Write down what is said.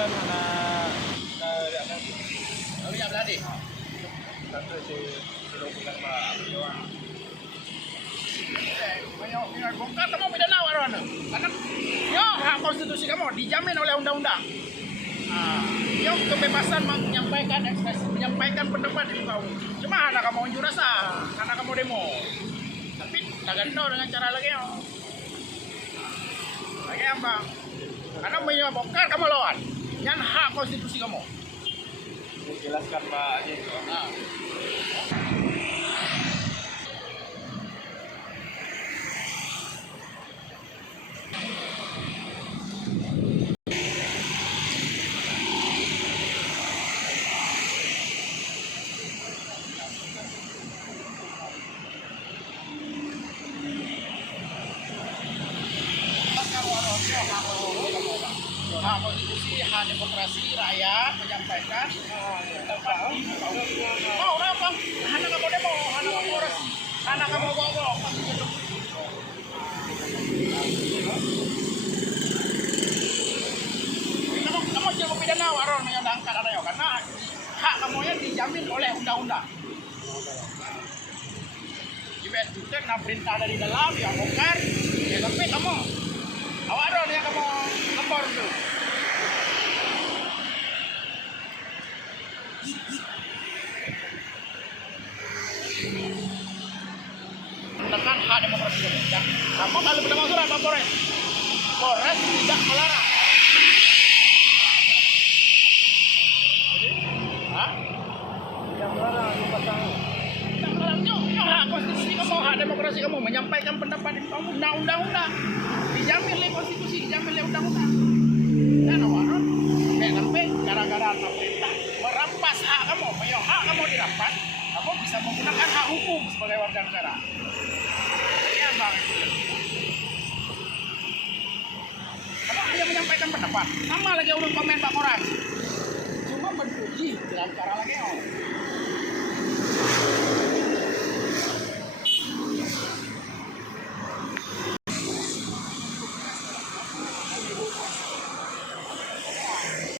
Kebetulan anak Ya beladi. satu si bukan Pak Abdullah. Dengan bongkar kamu pidana waran. Karena yo hak konstitusi kamu dijamin oleh undang-undang. Yo kebebasan menyampaikan ekspresi, menyampaikan pendapat di kamu. Cuma anak kamu unjuk rasa, anak kamu demo. Tapi tagando dengan cara lagi yo. Lagi apa? Karena mau bongkar kamu lawan. Yang hak konstitusi kamu. Jelaskan Pak Haji. Hak konstitusi, hak demokrasi, rakyat menyampaikan pendapat. Oh, apa? Anak kamu demo, anak kamu orasi, anak kamu bawa. Kamu jangan pidana waron yang diangkat ada ya, karena hak kamu yang dijamin oleh undang-undang. Jika juga kena perintah dari dalam, ya bongkar, ya tapi kamu awaron yang kamu lapor itu. Menekan hak demokrasi Indonesia. Kamu kalau bertemu surat Pak Polres, Polres tidak melarang. Hah? Yang melarang pasang. Tidak melarang juga. Hak konstitusi kamu, hak demokrasi kamu menyampaikan pendapat di kamu. Undang-undang dijamin oleh konstitusi, dijamin oleh undang-undang. Dan awaron, sampai gara-gara pemerintah merampas hak kamu, hak kamu dirampas, kamu bisa menggunakan hak hukum sebagai warga negara. Ya bang, kamu hanya menyampaikan pendapat, sama lagi urut komen Pak Moras, cuma berpuji dalam cara lagi.